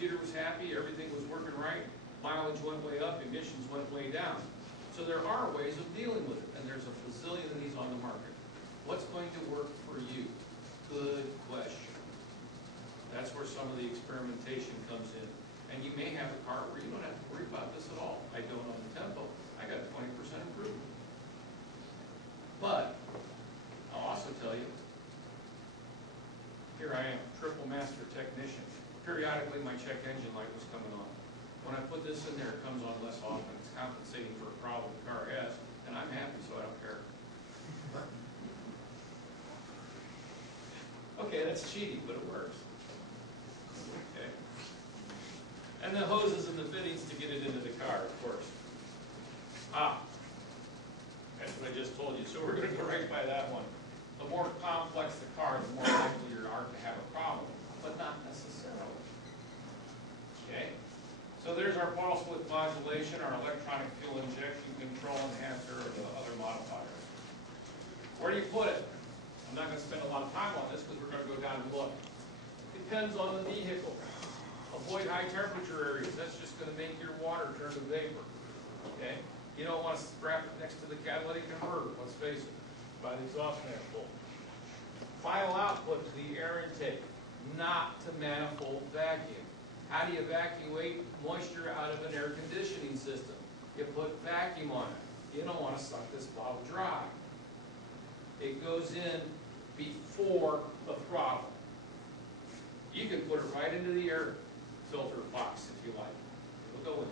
computer was happy, everything was working right, mileage went way up, emissions went way down. So there are ways of dealing with it, and there's a bazillion of these on the market. What's going to work for you? Good question. That's where some of the experimentation comes in. And you may have a car where you don't have to worry about this at all. I don't on the Tempo. I got a 20% improvement. But I'll also tell you, here I am, triple master technician. Periodically my check engine light was coming on. When I put this in there, it comes on less often. It's compensating for a problem the car has, and I'm happy, so I don't care. Okay, that's cheating, but it works. Okay. And the hoses and the fittings to get it into the car, of course. That's what I just told you. So we're going to go right by that one. The more complex the car, the more likely you are to have a problem, but not necessarily. Okay? So there's our pulse width modulation, our electronic fuel injection control enhancer, or the other modifier. Where do you put it? I'm not going to spend a lot of time on this because we're going to go down and look. Depends on the vehicle. Avoid high temperature areas. That's just going to make your water turn to vapor. Okay? You don't want to strap it next to the catalytic converter, let's face it, by the exhaust manifold. Final output to the air intake, not to manifold vacuum. How do you evacuate moisture out of an air conditioning system? You put vacuum on it. You don't want to suck this bottle dry. It goes in before the throttle. You can put it right into the air filter box if you like. It'll go in.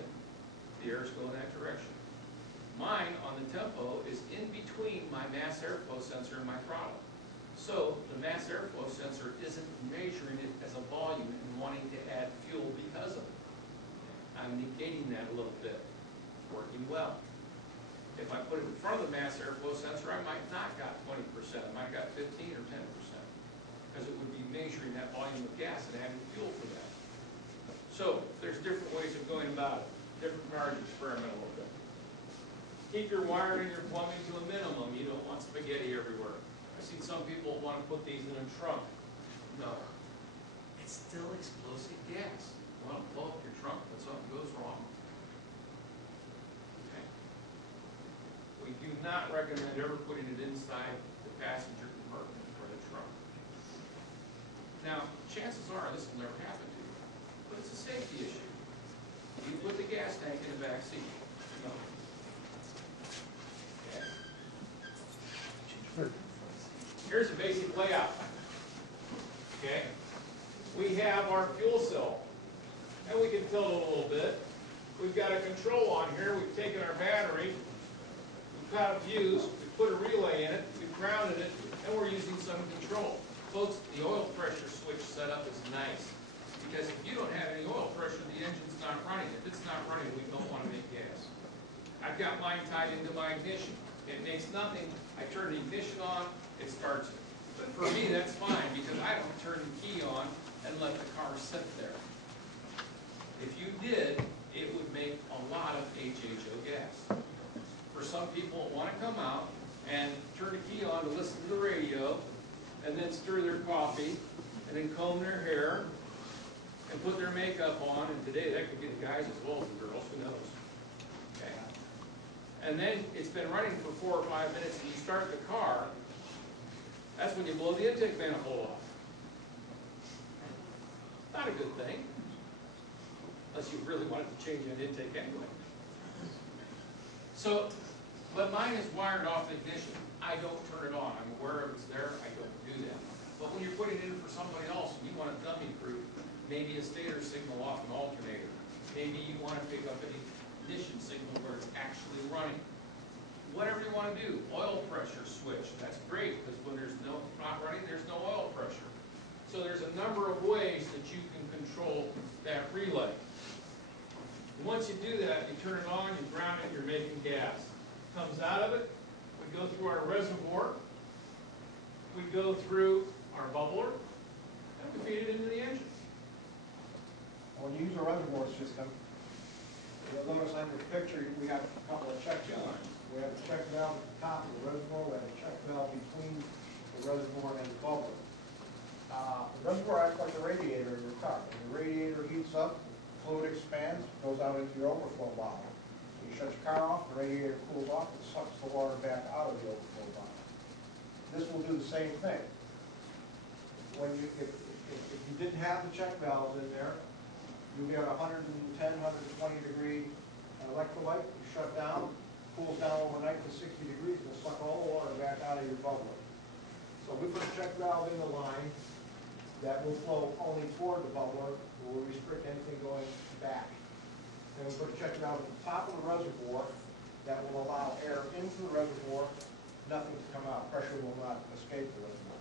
The airs go in that direction. Mine on the Tempo is in between my mass airflow sensor and my throttle. So the mass airflow sensor isn't measuring it as a volume and wanting to add fuel because of it. I'm negating that a little bit. It's working well. If I put it in front of the mass airflow sensor, I might not got 20%. I might got 15 or 10%. Because it would be measuring that volume of gas and adding fuel for that. So there's different ways of going about it. Different cars experiment a little bit. Keep your wiring and your plumbing to a minimum. You don't want spaghetti everywhere. I've seen some people want to put these in a trunk. No. It's still explosive gas. You want to blow up your trunk when something goes wrong. Okay. We do not recommend ever putting it inside the passenger compartment or the trunk. Now, chances are this will never happen to you, but it's a safety issue. You put the gas tank in the back seat. No. Okay. Here's a basic layout. Okay. We have our fuel cell, and we can tilt it a little bit. We've got a control on here. We've taken our battery, we've got a fuse, we've put a relay in it, we've grounded it, and we're using some control. Folks, the oil pressure switch setup is nice, because if you don't have any oil pressure, the engine's not running. If it's not running, we don't want to make gas. I've got mine tied into my ignition. It makes nothing. I turn the ignition on, it starts it. But for me, that's fine, because I don't turn the key on and let the car sit there. If you did, it would make a lot of HHO gas. For some people that want to come out and turn the key on to listen to the radio, and then stir their coffee, and then comb their hair, and put their makeup on, and today that could be the guys as well as the girls, who knows. Okay. And then it's been running for 4 or 5 minutes, and you start the car, that's when you blow the intake manifold off. Not a good thing, unless you really wanted to change that intake anyway. So, but mine is wired off ignition. I don't turn it on. I'm aware of it's there. I don't do that. But when you're putting it in for somebody else and you want a dummy crew, maybe a stator signal off an alternator. Maybe you want to pick up an ignition signal where it's actually running. Whatever you want to do. Oil pressure switch. That's great, because when there's not running, there's no oil pressure. So there's a number of ways that you can control that relay. And once you do that, you turn it on, you ground it, you're making gas. Comes out of it, we go through our reservoir, we go through our bubbler, and we feed it into the engine. When you use a reservoir system, you'll notice on your picture we have a couple of check valves. We have a check valve at the top of the reservoir, we have a check valve between the reservoir and the bubbler. The reservoir acts like a radiator in your car. When the radiator heats up, fluid expands, goes out into your overflow bottle. You shut your car off, the radiator cools off, it sucks the water back out of the overflow bottle. This will do the same thing. When you, if you didn't have the check valves in there, you get 110, 120 degree electrolyte, you shut down, cools down overnight to 60 degrees, and suck all the water back out of your bubbler. So we put a check valve in the line that will flow only toward the bubbler, will restrict anything going back. And we put a check valve at the top of the reservoir that will allow air into the reservoir, nothing to come out, pressure will not escape the reservoir.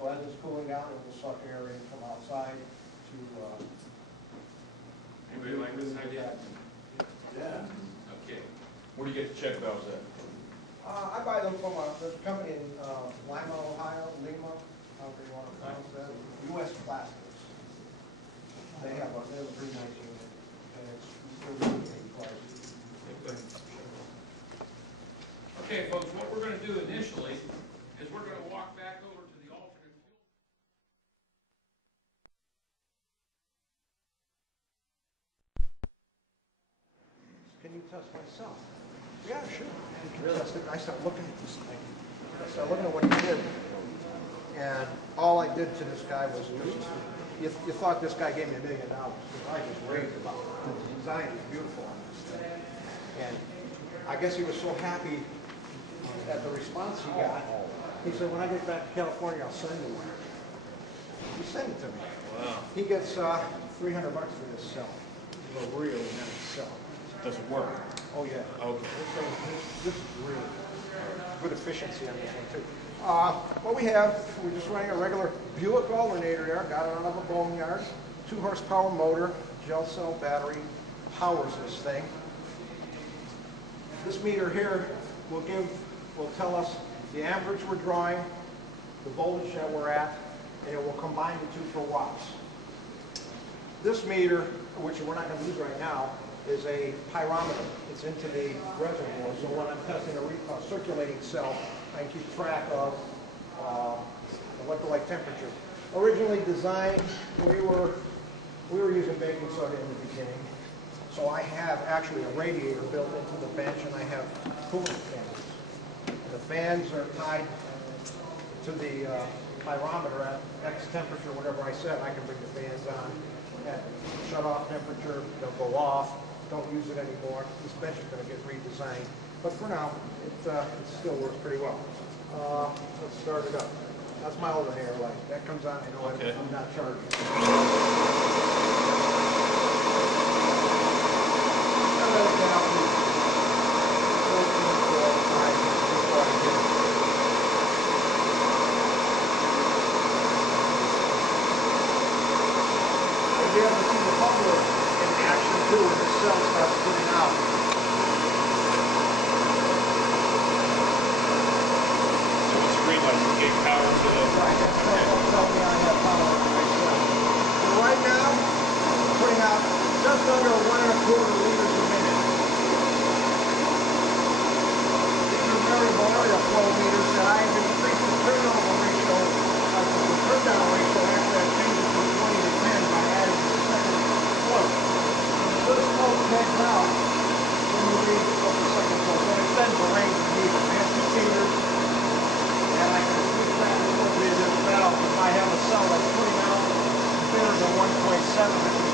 So as it's cooling down, it will suck air in from outside to... Anybody like this idea? Yeah. Okay. Where do you get the check valves at? I buy them from there's a company in Lima, Ohio, Lima, however you want to pronounce that, U.S. Plastics. They have a pretty nice unit, and it's really good price. Okay, folks, what we're going to do initially is we're going to walk back over to the alternate fuel. Can you test myself? Yeah, sure. You can test it. I started looking at this thing. I started looking at what he did. And all I did to this guy was just, you thought this guy gave me $1 million. I just raved about it. The design is beautiful on this thing. And I guess he was so happy at the response he got. He said, when I get back to California, I'll send you one. He sent it to me. Wow. He gets $300 for this cell. It's a really nice cell. Does it work? Oh, yeah. Okay. This is really good efficiency on this one, too. What we have, we're just running a regular Buick alternator there, got it out of a boneyard, 2 horsepower motor, gel cell battery, powers this thing. This meter here will tell us the amperage we're drawing, the voltage that we're at, and it will combine the two for watts. This meter, which we're not going to use right now, is a pyrometer. It's into the reservoir, so when I'm testing a circulating cell, I can keep track of electrolyte temperature. Originally designed, we were using baking soda in the beginning, so I have actually a radiator built into the bench, and I have cooling fans. And the fans are tied to the pyrometer at X temperature, whatever I set. I can bring the fans on at shut-off temperature, they'll go off. Don't use it anymore. This bench is going to get redesigned. But for now, it still works pretty well. Let's start it up. That's my alternator light. That comes on, I know Okay. I'm not charging. You'll be able to see the bubbler in action too when the cell starts putting out. So it's green light, you gave power to the... Right, that's what will tell me I have power on my cell. And right now, I'm putting out just under 1 1/4 liters a minute. These are very Mileageseekershho flow meters that I have increased the turnover ratio, the turn down ratio after that changes from 20 to 10 by adding the second flow. So this flow heads out when you read what the second flow. So it extends the range of the meter. I have 2 meters, and I can switch back and forth with this valve if I have a cell that's putting out bigger than 1.7.